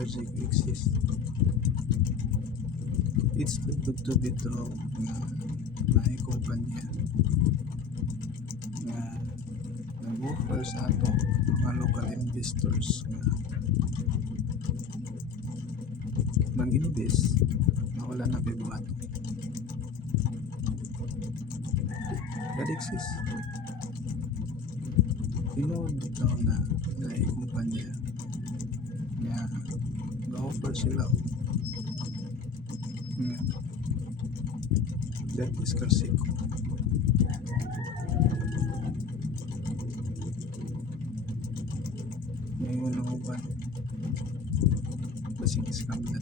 Karsiko exist. It's to be true nga may kumpanya nga nag-offer sa ato mga local investors nga mag-invest na wala na bibuhato. That exists. Tinood ito na may kumpanya nga na-offer sila nga that is Karsiko. Ngayon ang uban basing scam na.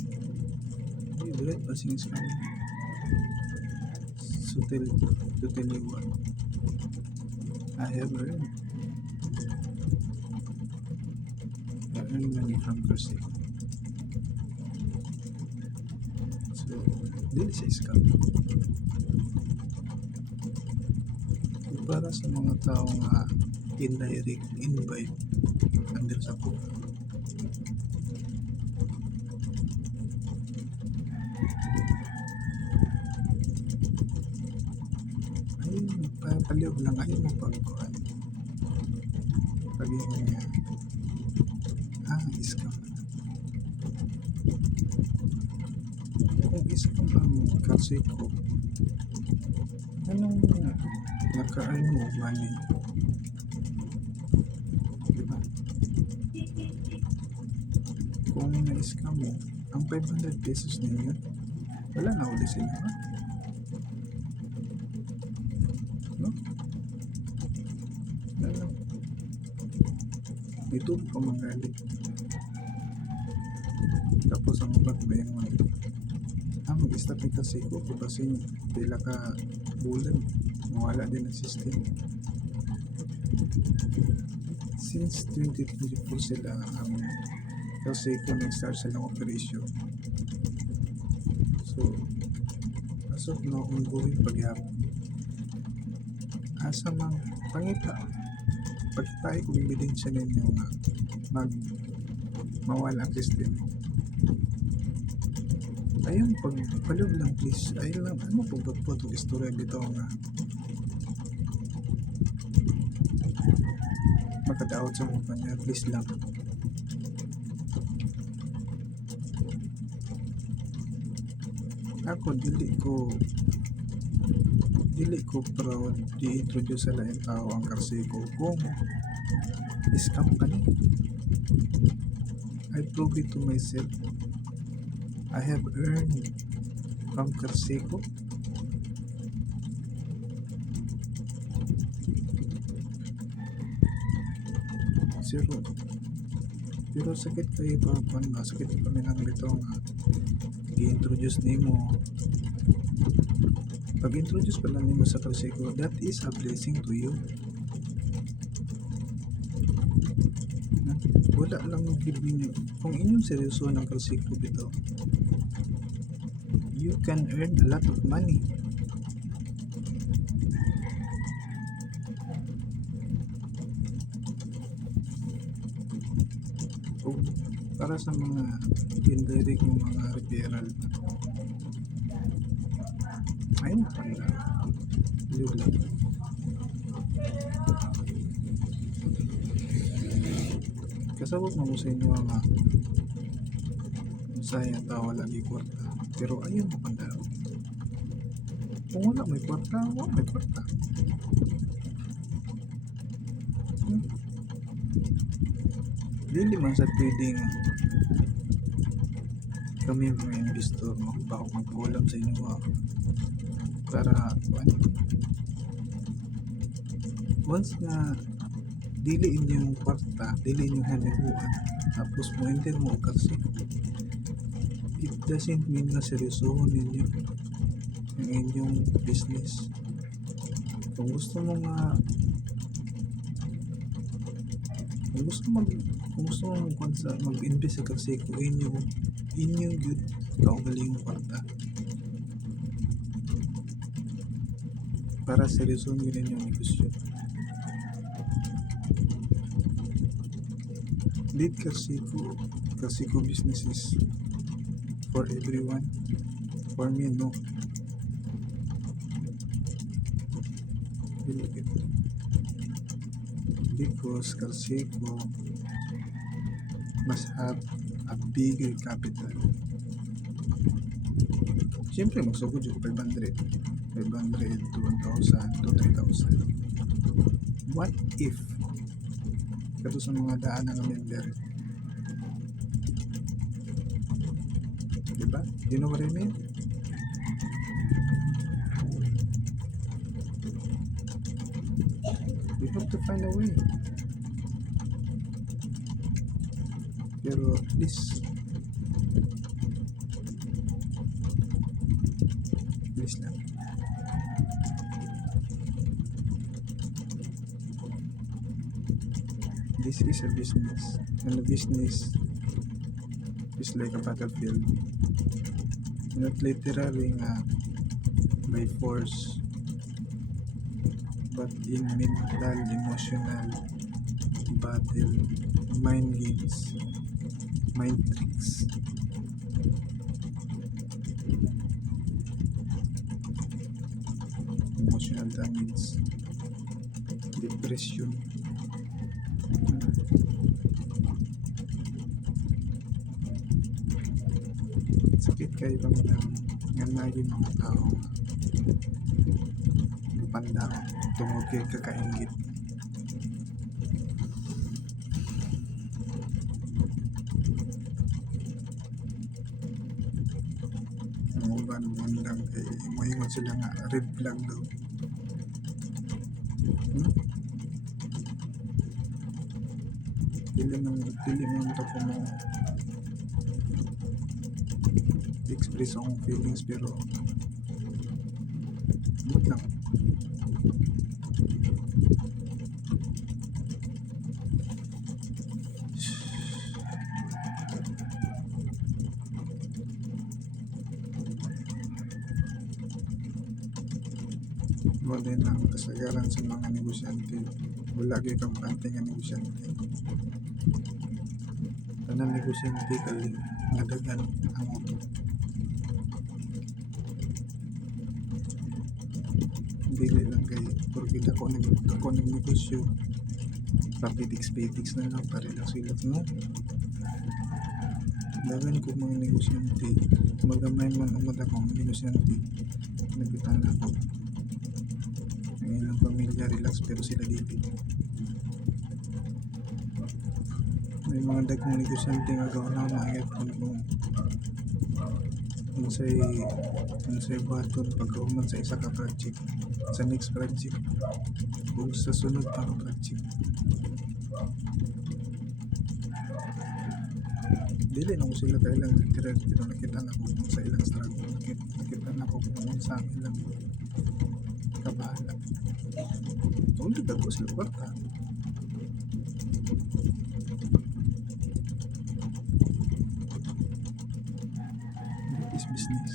Hindi, direct basing scam. So to tell you what I have earned. I earned money from Karsiko. So, dili sa scam. Para sa mga tao nga indirect invite under sa ko. Ayun, papaliw lang ayun mo pagkuhan. Sabihin niya, scam. Kung scam ang Karsiko, anong naka-earn mo money? Diba? Kung na-scam mo, ang 500 pesos ninyo, wala na uli sila, ha? No? Wala. Ito pa magalit. Tapos ang ubat ba yung mga mag-stop yung Karsiko kasi pila ka bulan mawala din ang system. Since 2024 sila ang Karsiko nag-start silang operation. So as of now, ongoing paghihapon. Asa mang pangita pagkitaay kung ebidensya ninyo nga mawala ang system. Ayun, pagpalog lang please. Ayun lang, ano pagpagpo itong istorya dito nga makadaot sa kumpanya, please lang. Ako, dili ko proud i-introduce sa laing tao ang Karsiko kung scam ka ni. I prove it to myself. I have earned from Karsiko. Zero. Pero sakit kayo pa na sakit kami ng lito nga i-introduce nimo. Pag-introduce pa lang nimo sa Karsiko, that is a blessing to you. Wala lang give ninyo. Kung inyong seryoso ng Karsiko dito, you can earn a lot of money. Kung para sa mga indirect ng mga referral, ayun pala, yun lang. Kasabot mo sa inyo mga sayang tao lagi kwarta, pero ayun mo pala. Kung wala may kwarta, wala may kwarta. Dili man sa pwedeng kami mga investor magpaulam sa inyo para once na dili inyong kwarta, dili inyong haniguan, tapos mo enter mo Karsiko, it doesn't mean na seryosohon ninyo ang inyong business. Kung gusto mo nga kung gusto mo mag-invest sa Karsiko, inyong good kaugaling kwarta para seryosohon nyo rin yung negosyo. Lead Karsiko Kalsiko business is for everyone. For me, no. Because Kalsiko must have a bigger capital. Siyempre, magsugod yung 500 to 1,000 to 3,000. What if kato sa mga daan ng member, diba? You know what I mean? You have to find a way. Pero please lang. This is a business, and a business is like a battlefield. Not literally by force, but in mental, emotional battle, mind games, mind tricks. Emotional damage, depression. Sakit kayo bang nga lagi mga tao pandaw tungod kay kakaingit. Ang uban mundang kay moingon sila nga red flag daw. Dili man to ko mo express ang feelings, pero but lang. Wala din ang kasagaran sa mga negosyante. Wala gyud kang pante nga negosyante. Tanang negosyante kali nga daghan ang utok. Dili lang kay porque ako ng negosyo. Papitiks na lang para lang sila no. Dagan ko mga negosyante, magamay man umad ako mga negosyante. Nagutan ako. Ang ilang pamilya relax pero sila dito. May mga dagkong negosyante nga gawa na maayat kung unsay baton pagkauman sa isa ka project, sa next project kung sa sunod pa ka project. Dili na ko sila kailang literal, pero nakita na ko kung sa ilang struggle, nakita na ko kung sa ilang kabahala. Tulad ako sila kwarta. This business.